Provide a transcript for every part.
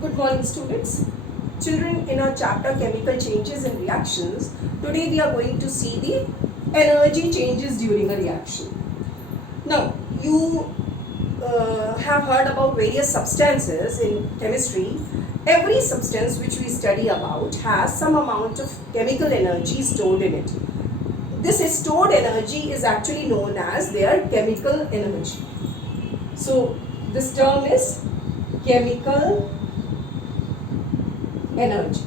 Good morning, students. Children, in our chapter Chemical Changes in Reactions, today we are going to see the energy changes during a reaction. Now, you have heard about various substances in chemistry. Every substance which we study about has some amount of chemical energy stored in it. This stored energy is actually known as their chemical energy. So, this term is chemical energy.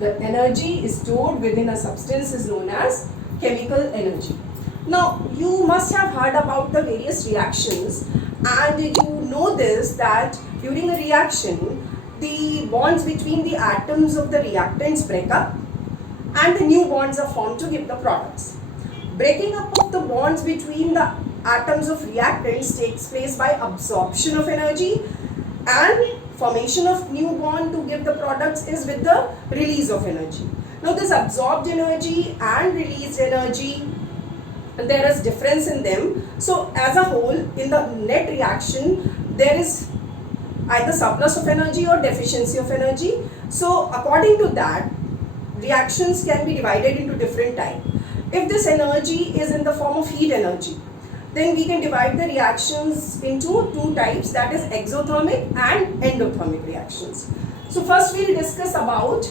The energy is stored within a substance is known as chemical energy. Now, you must have heard about the various reactions, and you know this that during a reaction, the bonds between the atoms of the reactants break up and the new bonds are formed to give the products. Breaking up of the bonds between the atoms of reactants takes place by absorption of energy, and formation of new bond to give the products is with the release of energy. Now this absorbed energy and released energy, there is difference in them. So as a whole, in the net reaction, there is either surplus of energy or deficiency of energy. So according to that, reactions can be divided into different types. If this energy is in the form of heat energy, then we can divide the reactions into two types, that is exothermic and endothermic reactions. So first we will discuss about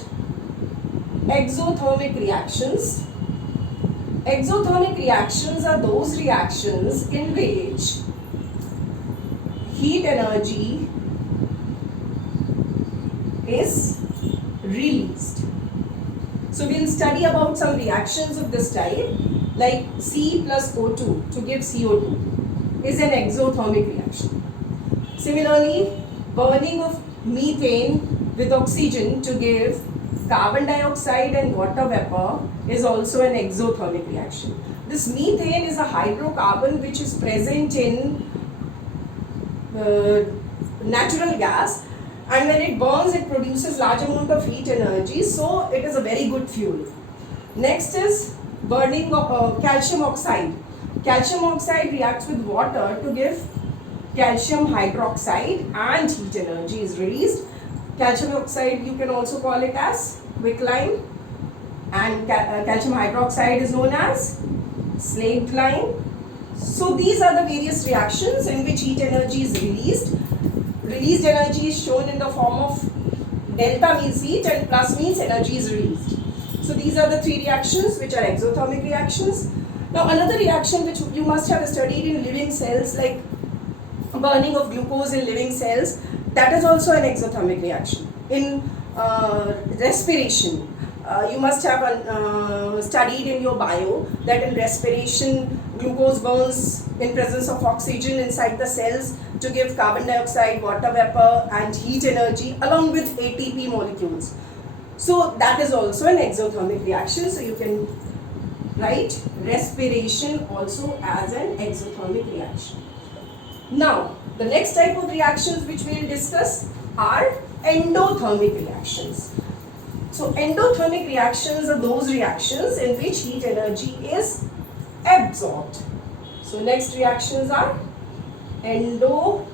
exothermic reactions. Exothermic reactions are those reactions in which heat energy is released. So we will study about some reactions of this type, like C plus O2 to give CO2 is an exothermic reaction. Similarly, burning of methane with oxygen to give carbon dioxide and water vapor is also an exothermic reaction. This methane is a hydrocarbon which is present in natural gas, and when it burns it produces large amount of heat energy, so it is a very good fuel. Next is burning of calcium oxide. Calcium oxide reacts with water to give calcium hydroxide and heat energy is released. Calcium oxide you can also call it as quicklime, and calcium hydroxide is known as slaked lime. So these are the various reactions in which heat energy is released. Released energy is shown in the form of delta means heat and plus means energy is released. So these are the three reactions which are exothermic reactions. Now another reaction which you must have studied in living cells, like burning of glucose in living cells, that is also an exothermic reaction. In respiration, you must have studied in your bio that in respiration glucose burns in presence of oxygen inside the cells to give carbon dioxide, water vapor and heat energy along with ATP molecules. So that is also an exothermic reaction. So you can write respiration also as an exothermic reaction. Now the next type of reactions which we will discuss are endothermic reactions. So endothermic reactions are those reactions in which heat energy is absorbed. So next reactions are endothermic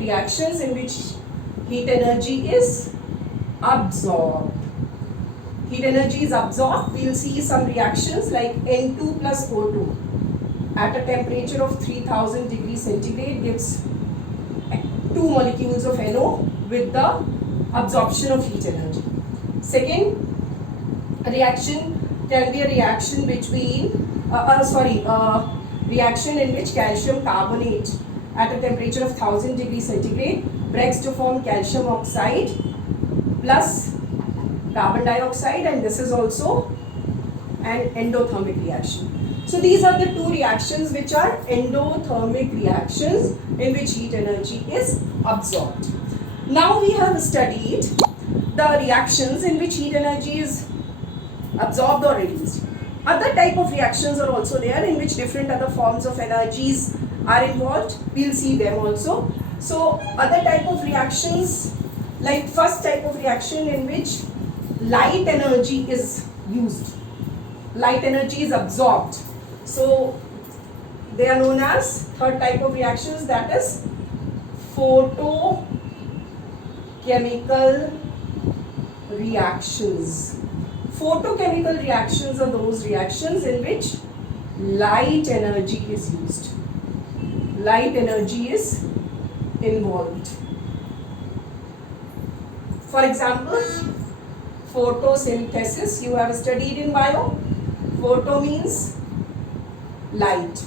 reactions in which heat energy is absorbed. Heat energy is absorbed. We will see some reactions like N2 plus O2 at a temperature of 3000 degrees centigrade gives 2 molecules of NO with the absorption of heat energy. Second reaction can be a reaction between reaction in which calcium carbonate at a temperature of 1000 degrees centigrade breaks to form calcium oxide plus carbon dioxide, and this is also an endothermic reaction. So these are the two reactions which are endothermic reactions in which heat energy is absorbed. Now we have studied the reactions in which heat energy is absorbed or released. Other type of reactions are also there in which different other forms of energies are involved. We will see them also. So other type of reactions, like first type of reaction in which light energy is used. Light energy is absorbed. So they are known as third type of reactions, that is photovoltaic chemical reactions. Photochemical reactions are those reactions in which light energy is used. Light energy is involved. For example, photosynthesis you have studied in bio. Photo means light.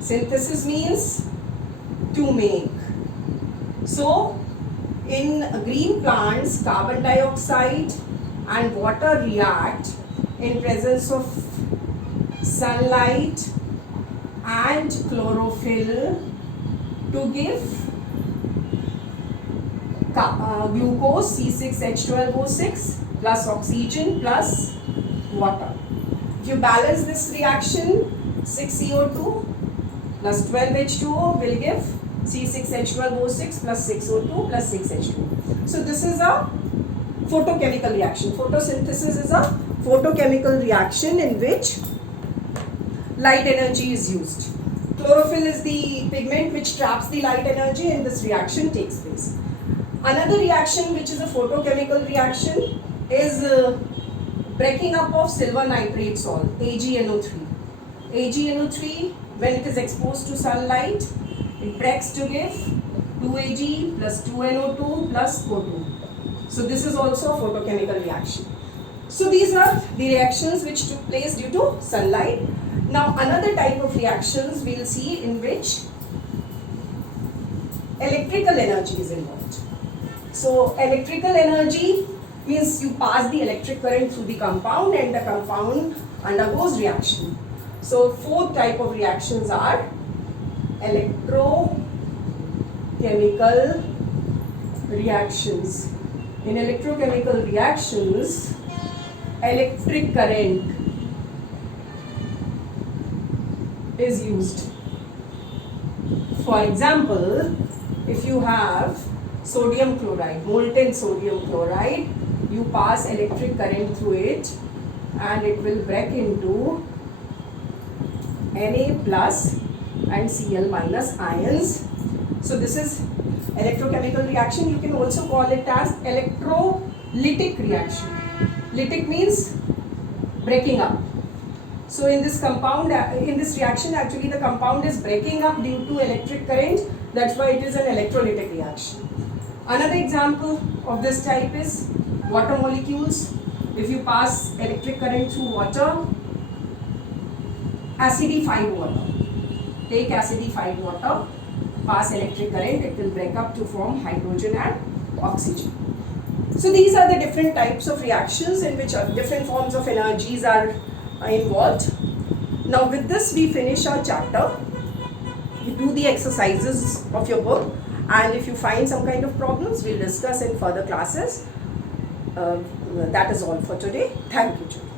Synthesis means to make. So, in green plants, carbon dioxide and water react in presence of sunlight and chlorophyll to give glucose C6H12O6 plus oxygen plus water. If you balance this reaction, 6CO2 plus 12H2O will give C6H12O6 plus 6O2 plus 6H2O. So this is a photochemical reaction. Photosynthesis is a photochemical reaction in which light energy is used. Chlorophyll is the pigment which traps the light energy and this reaction takes place. Another reaction which is a photochemical reaction is breaking up of silver nitrate salt, AgNO3. AgNO3, when it is exposed to sunlight, it breaks to give 2Ag plus 2NO2 plus O2. So this is also a photochemical reaction. So these are the reactions which took place due to sunlight. Now another type of reactions we will see in which electrical energy is involved. So electrical energy means you pass the electric current through the compound and the compound undergoes reaction. So fourth type of reactions are electrochemical reactions. In electrochemical reactions, electric current is used. For example, if you have sodium chloride, molten sodium chloride, you pass electric current through it and it will break into Na plus and Cl minus ions. So this is electrochemical reaction. You can also call it as electrolytic reaction. Lytic means breaking up. So in this compound, in this reaction, actually the compound is breaking up due to electric current. That's why it is an electrolytic reaction. Another example of this type is water molecules. If you pass electric current through water, acidified water. Take acidified water, pass electric current, it will break up to form hydrogen and oxygen. So these are the different types of reactions in which different forms of energies are involved. Now with this we finish our chapter. You do the exercises of your book, and if you find some kind of problems, we'll discuss in further classes. That is all for today. Thank you, children.